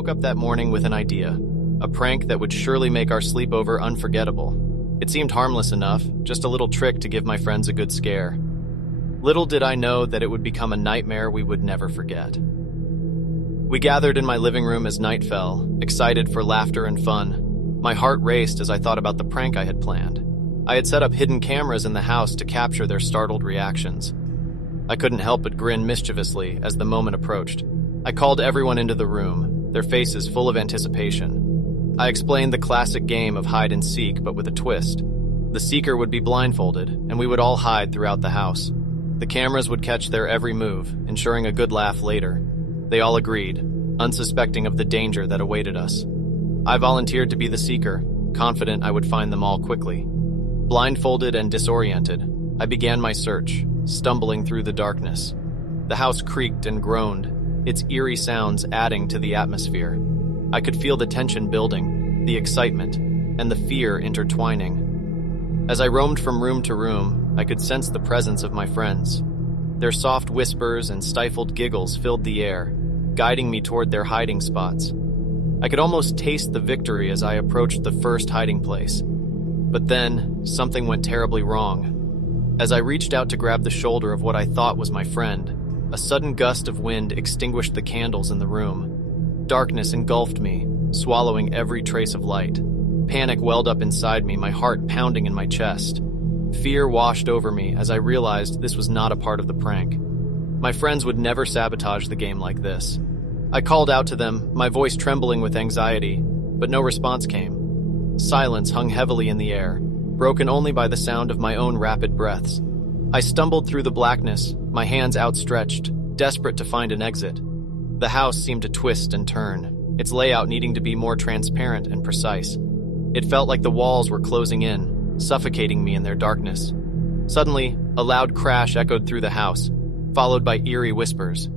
woke up that morning with an idea, a prank that would surely make our sleepover unforgettable. It seemed harmless enough, just a little trick to give my friends a good scare. Little did I know that it would become a nightmare we would never forget. We gathered in my living room as night fell, excited for laughter and fun. My heart raced as I thought about the prank I had planned. I had set up hidden cameras in the house to capture their startled reactions. I couldn't help but grin mischievously as the moment approached. I called everyone into the room, their faces full of anticipation. I explained the classic game of hide and seek, but with a twist. The seeker would be blindfolded, and we would all hide throughout the house. The cameras would catch their every move, ensuring a good laugh later. They all agreed, unsuspecting of the danger that awaited us. I volunteered to be the seeker, confident I would find them all quickly. Blindfolded and disoriented, I began my search, stumbling through the darkness. The house creaked and groaned, its eerie sounds adding to the atmosphere. I could feel the tension building, the excitement, and the fear intertwining. As I roamed from room to room, I could sense the presence of my friends. Their soft whispers and stifled giggles filled the air, guiding me toward their hiding spots. I could almost taste the victory as I approached the first hiding place. But then, something went terribly wrong. As I reached out to grab the shoulder of what I thought was my friend, a sudden gust of wind extinguished the candles in the room. Darkness engulfed me, swallowing every trace of light. Panic welled up inside me, my heart pounding in my chest. Fear washed over me as I realized this was not a part of the prank. My friends would never sabotage the game like this. I called out to them, my voice trembling with anxiety, but no response came. Silence hung heavily in the air, broken only by the sound of my own rapid breaths. I stumbled through the blackness, my hands outstretched, desperate to find an exit. The house seemed to twist and turn, its layout needing to be more transparent and precise. It felt like the walls were closing in, suffocating me in their darkness. Suddenly, a loud crash echoed through the house, followed by eerie whispers.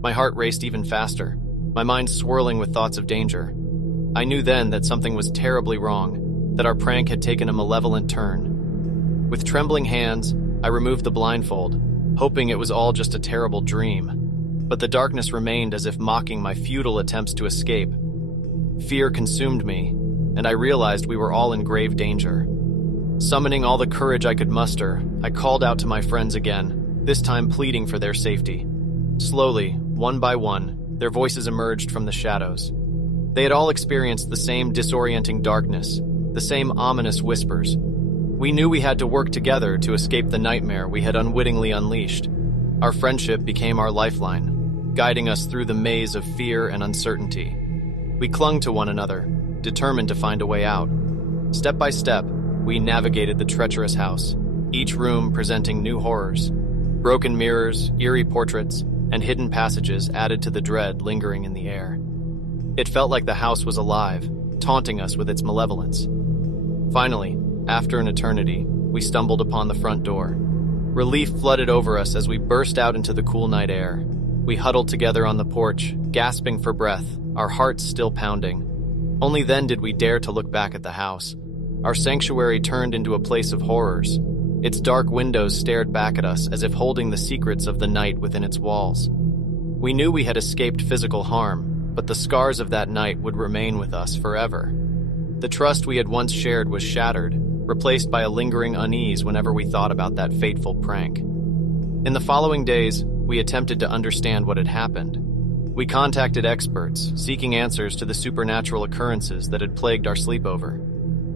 My heart raced even faster, my mind swirling with thoughts of danger. I knew then that something was terribly wrong, that our prank had taken a malevolent turn. With trembling hands, I removed the blindfold, hoping it was all just a terrible dream. But the darkness remained as if mocking my futile attempts to escape. Fear consumed me, and I realized we were all in grave danger. Summoning all the courage I could muster, I called out to my friends again, this time pleading for their safety. Slowly, one by one, their voices emerged from the shadows. They had all experienced the same disorienting darkness, the same ominous whispers. We knew we had to work together to escape the nightmare we had unwittingly unleashed. Our friendship became our lifeline, guiding us through the maze of fear and uncertainty. We clung to one another, determined to find a way out. Step by step, we navigated the treacherous house, each room presenting new horrors. Broken mirrors, eerie portraits, and hidden passages added to the dread lingering in the air. It felt like the house was alive, taunting us with its malevolence. Finally, after an eternity, we stumbled upon the front door. Relief flooded over us as we burst out into the cool night air. We huddled together on the porch, gasping for breath, our hearts still pounding. Only then did we dare to look back at the house. Our sanctuary turned into a place of horrors. Its dark windows stared back at us as if holding the secrets of the night within its walls. We knew we had escaped physical harm, but the scars of that night would remain with us forever. The trust we had once shared was shattered, replaced by a lingering unease whenever we thought about that fateful prank. In the following days, we attempted to understand what had happened. We contacted experts, seeking answers to the supernatural occurrences that had plagued our sleepover.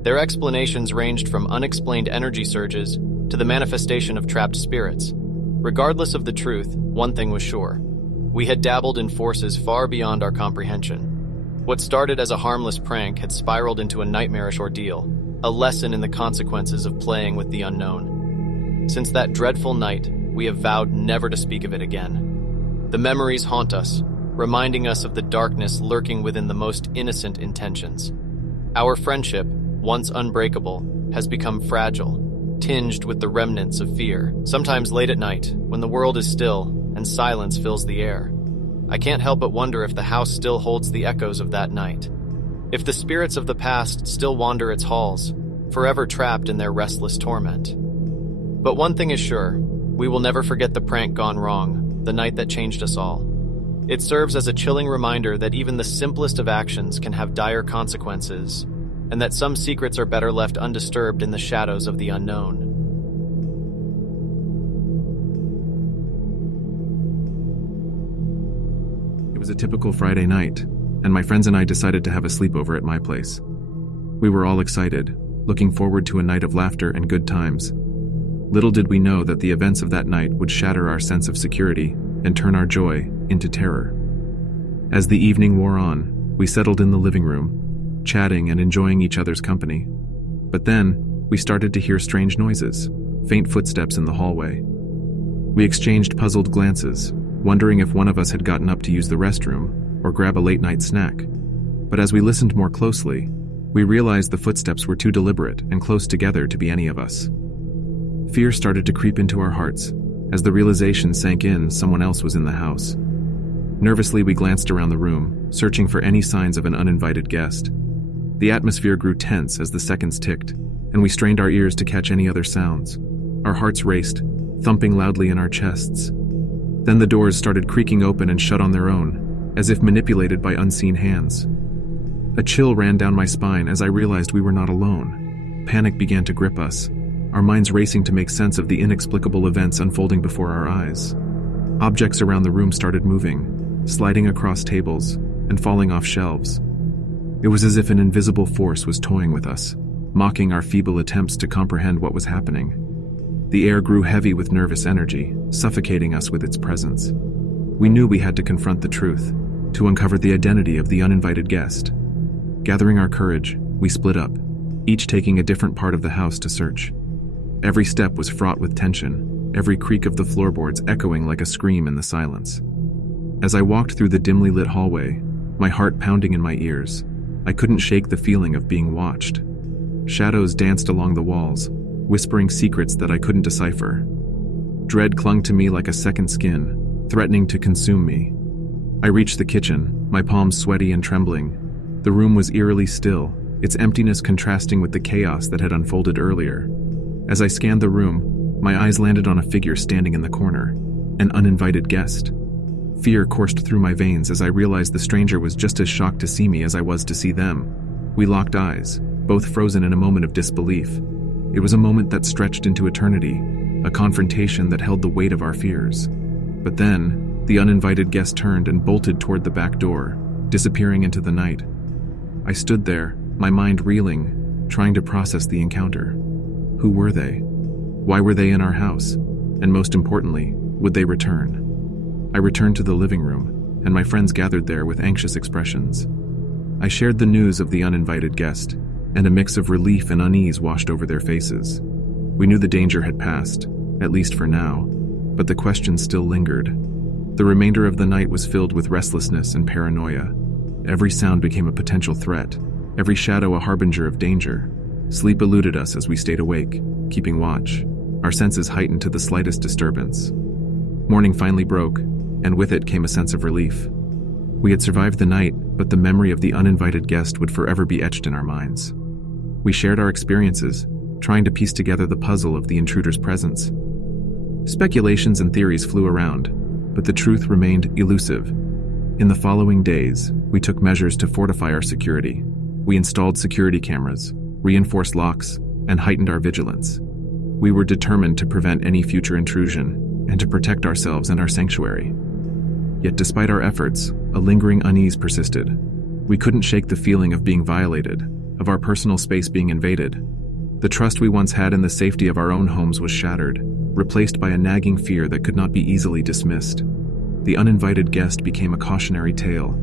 Their explanations ranged from unexplained energy surges to the manifestation of trapped spirits. Regardless of the truth, one thing was sure. We had dabbled in forces far beyond our comprehension. What started as a harmless prank had spiraled into a nightmarish ordeal, a lesson in the consequences of playing with the unknown. Since that dreadful night, we have vowed never to speak of it again. The memories haunt us, reminding us of the darkness lurking within the most innocent intentions. Our friendship, once unbreakable, has become fragile, tinged with the remnants of fear. Sometimes late at night, when the world is still and silence fills the air, I can't help but wonder if the house still holds the echoes of that night. If the spirits of the past still wander its halls, forever trapped in their restless torment. But one thing is sure, we will never forget the prank gone wrong, the night that changed us all. It serves as a chilling reminder that even the simplest of actions can have dire consequences, and that some secrets are better left undisturbed in the shadows of the unknown. It was a typical Friday night, and my friends and I decided to have a sleepover at my place. We were all excited, looking forward to a night of laughter and good times. Little did we know that the events of that night would shatter our sense of security and turn our joy into terror. As the evening wore on, we settled in the living room, chatting and enjoying each other's company. But then, we started to hear strange noises, faint footsteps in the hallway. We exchanged puzzled glances, wondering if one of us had gotten up to use the restroom or grab a late-night snack. But as we listened more closely, we realized the footsteps were too deliberate and close together to be any of us. Fear started to creep into our hearts as the realization sank in someone else was in the house. Nervously, we glanced around the room, searching for any signs of an uninvited guest. The atmosphere grew tense as the seconds ticked, and we strained our ears to catch any other sounds. Our hearts raced, thumping loudly in our chests. Then the doors started creaking open and shut on their own, as if manipulated by unseen hands. A chill ran down my spine as I realized we were not alone. Panic began to grip us, our minds racing to make sense of the inexplicable events unfolding before our eyes. Objects around the room started moving, sliding across tables and falling off shelves. It was as if an invisible force was toying with us, mocking our feeble attempts to comprehend what was happening. The air grew heavy with nervous energy, suffocating us with its presence. We knew we had to confront the truth, to uncover the identity of the uninvited guest. Gathering our courage, we split up, each taking a different part of the house to search. Every step was fraught with tension, every creak of the floorboards echoing like a scream in the silence. As I walked through the dimly lit hallway, my heart pounding in my ears, I couldn't shake the feeling of being watched. Shadows danced along the walls, whispering secrets that I couldn't decipher. Dread clung to me like a second skin, threatening to consume me. I reached the kitchen, my palms sweaty and trembling. The room was eerily still, its emptiness contrasting with the chaos that had unfolded earlier. As I scanned the room, my eyes landed on a figure standing in the corner, an uninvited guest. Fear coursed through my veins as I realized the stranger was just as shocked to see me as I was to see them. We locked eyes, both frozen in a moment of disbelief. It was a moment that stretched into eternity, a confrontation that held the weight of our fears. But then, the uninvited guest turned and bolted toward the back door, disappearing into the night. I stood there, my mind reeling, trying to process the encounter. Who were they? Why were they in our house? And most importantly, would they return? I returned to the living room, and my friends gathered there with anxious expressions. I shared the news of the uninvited guest, and a mix of relief and unease washed over their faces. We knew the danger had passed, at least for now, but the questions still lingered. The remainder of the night was filled with restlessness and paranoia. Every sound became a potential threat, every shadow a harbinger of danger. Sleep eluded us as we stayed awake, keeping watch, our senses heightened to the slightest disturbance. Morning finally broke, and with it came a sense of relief. We had survived the night, but the memory of the uninvited guest would forever be etched in our minds. We shared our experiences, trying to piece together the puzzle of the intruder's presence. Speculations and theories flew around, but the truth remained elusive. In the following days, we took measures to fortify our security. We installed security cameras, reinforced locks, and heightened our vigilance. We were determined to prevent any future intrusion and to protect ourselves and our sanctuary. Yet despite our efforts, a lingering unease persisted. We couldn't shake the feeling of being violated, of our personal space being invaded. The trust we once had in the safety of our own homes was shattered, replaced by a nagging fear that could not be easily dismissed. The uninvited guest became a cautionary tale,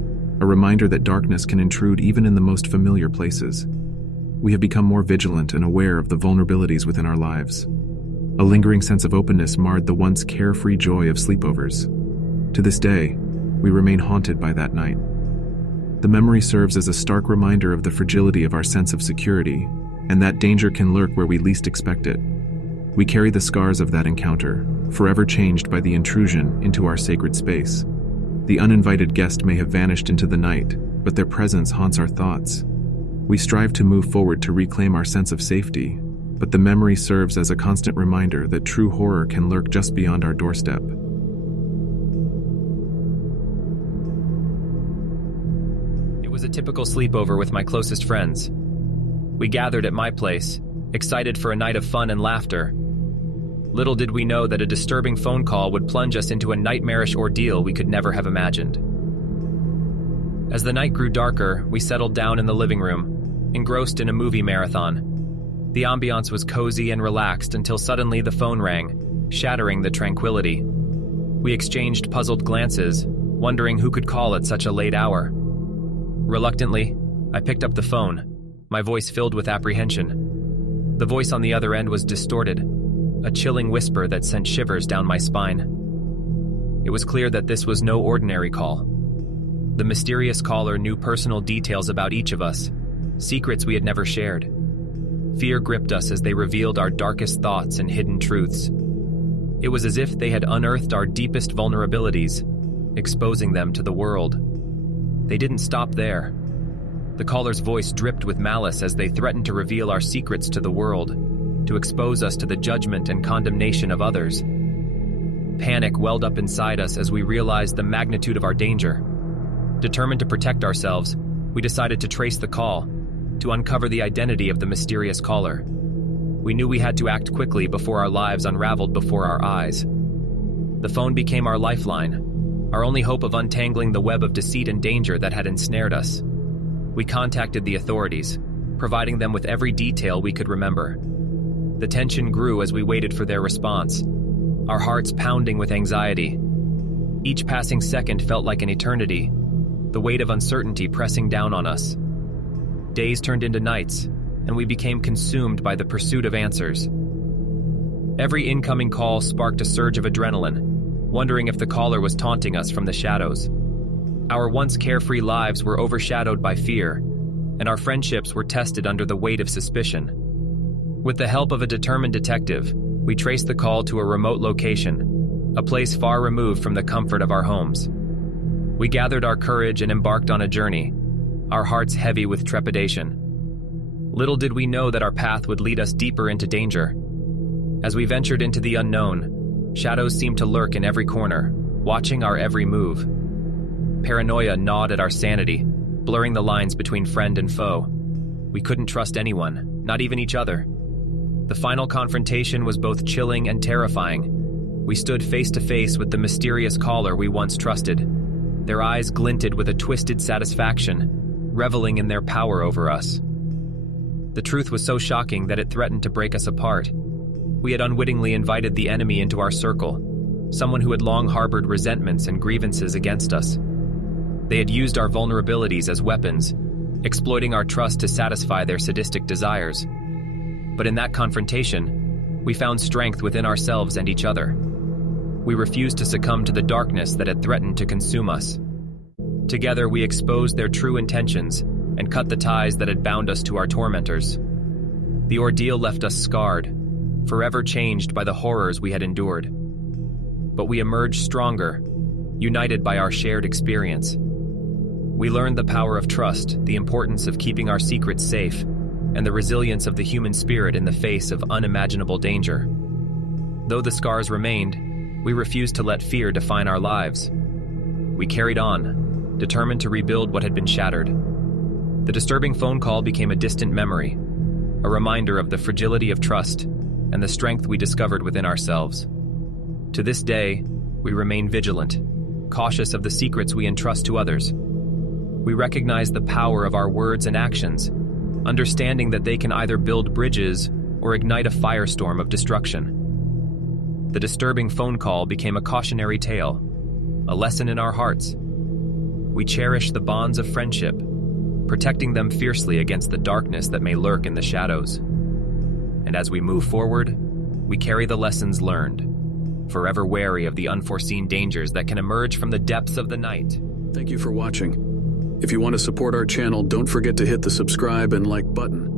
a reminder that darkness can intrude even in the most familiar places. We have become more vigilant and aware of the vulnerabilities within our lives. A lingering sense of openness marred the once carefree joy of sleepovers. To this day, we remain haunted by that night. The memory serves as a stark reminder of the fragility of our sense of security, and that danger can lurk where we least expect it. We carry the scars of that encounter, forever changed by the intrusion into our sacred space. The uninvited guest may have vanished into the night, but their presence haunts our thoughts. We strive to move forward to reclaim our sense of safety, but the memory serves as a constant reminder that true horror can lurk just beyond our doorstep. was a typical sleepover with my closest friends. We gathered at my place, excited for a night of fun and laughter. Little did we know that a disturbing phone call would plunge us into a nightmarish ordeal we could never have imagined. As the night grew darker, we settled down in the living room, engrossed in a movie marathon. The ambiance was cozy and relaxed until suddenly the phone rang, shattering the tranquility. We exchanged puzzled glances, wondering who could call at such a late hour. Reluctantly, I picked up the phone, my voice filled with apprehension. The voice on the other end was distorted, a chilling whisper that sent shivers down my spine. It was clear that this was no ordinary call. The mysterious caller knew personal details about each of us, secrets we had never shared. Fear gripped us as they revealed our darkest thoughts and hidden truths. It was as if they had unearthed our deepest vulnerabilities, exposing them to the world. They didn't stop there. The caller's voice dripped with malice as they threatened to reveal our secrets to the world, to expose us to the judgment and condemnation of others. Panic welled up inside us as we realized the magnitude of our danger. Determined to protect ourselves, we decided to trace the call, to uncover the identity of the mysterious caller. We knew we had to act quickly before our lives unraveled before our eyes. The phone became our lifeline, our only hope of untangling the web of deceit and danger that had ensnared us. We contacted the authorities, providing them with every detail we could remember. The tension grew as we waited for their response, our hearts pounding with anxiety. Each passing second felt like an eternity, the weight of uncertainty pressing down on us. Days turned into nights, and we became consumed by the pursuit of answers. Every incoming call sparked a surge of adrenaline, wondering if the caller was taunting us from the shadows. Our once carefree lives were overshadowed by fear, and our friendships were tested under the weight of suspicion. With the help of a determined detective, we traced the call to a remote location, a place far removed from the comfort of our homes. We gathered our courage and embarked on a journey, our hearts heavy with trepidation. Little did we know that our path would lead us deeper into danger. As we ventured into the unknown, shadows seemed to lurk in every corner, watching our every move. Paranoia gnawed at our sanity, blurring the lines between friend and foe. We couldn't trust anyone, not even each other. The final confrontation was both chilling and terrifying. We stood face to face with the mysterious caller we once trusted. Their eyes glinted with a twisted satisfaction, reveling in their power over us. The truth was so shocking that it threatened to break us apart. We had unwittingly invited the enemy into our circle, someone who had long harbored resentments and grievances against us. They had used our vulnerabilities as weapons, exploiting our trust to satisfy their sadistic desires. But in that confrontation, we found strength within ourselves and each other. We refused to succumb to the darkness that had threatened to consume us. Together, we exposed their true intentions and cut the ties that had bound us to our tormentors. The ordeal left us scarred, forever changed by the horrors we had endured. But we emerged stronger, united by our shared experience. We learned the power of trust, the importance of keeping our secrets safe, and the resilience of the human spirit in the face of unimaginable danger. Though the scars remained, we refused to let fear define our lives. We carried on, determined to rebuild what had been shattered. The disturbing phone call became a distant memory, a reminder of the fragility of trust and the strength we discovered within ourselves. To this day, we remain vigilant, cautious of the secrets we entrust to others. We recognize the power of our words and actions, understanding that they can either build bridges or ignite a firestorm of destruction. The disturbing phone call became a cautionary tale, a lesson in our hearts. We cherish the bonds of friendship, protecting them fiercely against the darkness that may lurk in the shadows. And as we move forward, we carry the lessons learned, forever wary of the unforeseen dangers that can emerge from the depths of the night. Thank you for watching. If you want to support our channel, don't forget to hit the subscribe and like button.